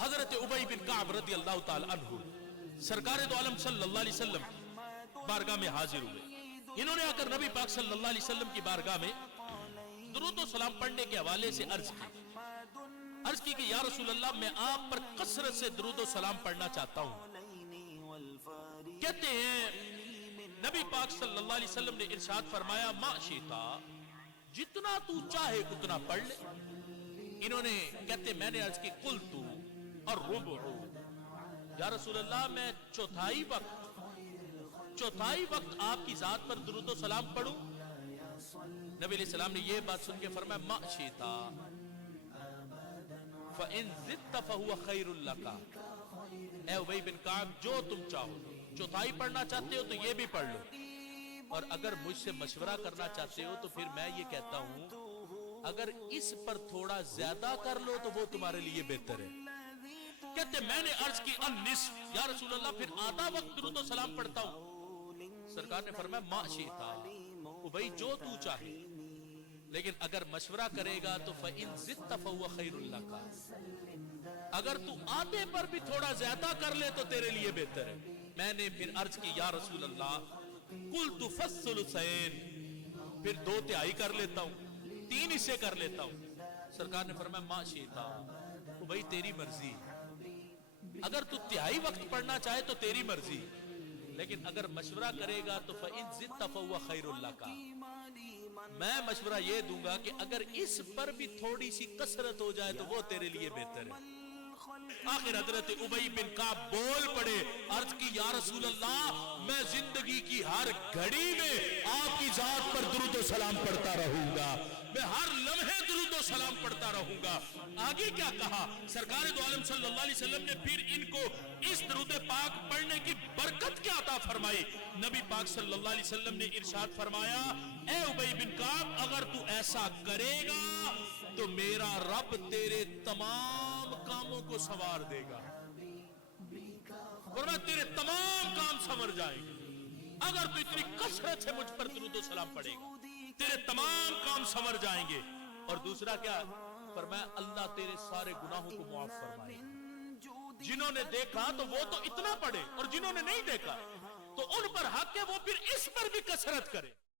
حضرت ابی بن کعب رضی اللہ تعالی عنہ سرکار دو عالم صلی اللہ علیہ وسلم بارگاہ میں حاضر ہوئے. انہوں نے آ کر نبی پاک صلی اللہ علیہ وسلم کی بارگاہ میں درود و سلام پڑھنے کے حوالے سے عرض کی کہ یا رسول اللہ میں آپ پر کثرت سے درود و سلام پڑھنا چاہتا ہوں. کہتے ہیں نبی پاک صلی اللہ علیہ وسلم نے ارشاد فرمایا ما شئتا جتنا تو چاہے اتنا پڑھ لے. انہوں نے کہتے میں نے عرض کی قلت الربع یا رسول اللہ میں چوتھائی وقت آپ کی ذات پر درود و سلام پڑھوں. نبی علیہ السلام نے یہ بات سن کے فرمایا ما شئتا فَإِن زِدْتَ فَهُوَ خَيْرٌ لَكَ. اے ابی بن کعب جو تم چاہو, چوتھائی پڑھنا چاہتے ہو تو یہ بھی پڑھ لو, اور اگر مجھ سے مشورہ کرنا چاہتے ہو تو پھر میں یہ کہتا ہوں اگر اس پر تھوڑا زیادہ کر لو تو وہ تمہارے لیے بہتر ہے. کہتے میں نے عرض کی النصف یا رسول اللہ پھر آدھا وقت درود و سلام پڑھتا ہوں. سرکار نے فرمایا ما شئتا ابی جو تو چاہے, لیکن اگر مشورہ کرے گا تو فَإِن زِدْتَ فَهُوَ خَيْرٌ لَكَ, اگر تو آدھے پر بھی تھوڑا زیادہ کر لے تو تیرے لیے بہتر ہے. میں نے پھر عرض کی یا رسول اللہ قُلْتُ فَالثُّلُثَيْنِ پھر 2/3 کر لیتا ہوں, 3 حصے کر لیتا ہوں. سرکار نے فرمایا ما شئتا ابی تیری مرضی, اگر تو تہائی وقت پڑھنا چاہے تو تیری مرضی, لیکن اگر مشورہ کرے گا تو فَإِن زِدْتَ فَهُوَ خَيْرٌ لَكَ میں مشورہ یہ دوں گا کہ اگر اس پر بھی تھوڑی سی کثرت ہو جائے تو وہ تیرے لیے بہتر ہے. آخر حضرت ابی بن کعب بول پڑے, عرض کی یا رسول اللہ میں زندگی کی ہر گھڑی میں آپ کی ذات پر درود و سلام پڑھتا رہوں گا, میں ہر لمحے درود و سلام پڑھتا رہوں گا. آگے کیا کہا سرکار دو عالم صلی اللہ علیہ وسلم نے پھر ان کو اس درود پاک پڑھنے کی برکت کیا عطا فرمائی. نبی پاک صلی اللہ علیہ وسلم نے ارشاد فرمایا اے ابی بن کعب اگر تو ایسا کرے گا تو میرا رب تیرے تمام کاموں کو سنوار دے گا, ورنہ تیرے تمام کام سنور جائیں گے. اگر تو اتنی کثرت سے مجھ پر درود و سلام پڑھے گا تیرے تمام کام سنور جائیں گے. اور دوسرا کیا فرمایا اللہ تیرے سارے گناہوں کو معاف فرمائے. جنہوں نے دیکھا تو وہ تو اتنا پڑھے, اور جنہوں نے نہیں دیکھا تو ان پر حق ہے وہ پھر اس پر بھی کثرت کرے.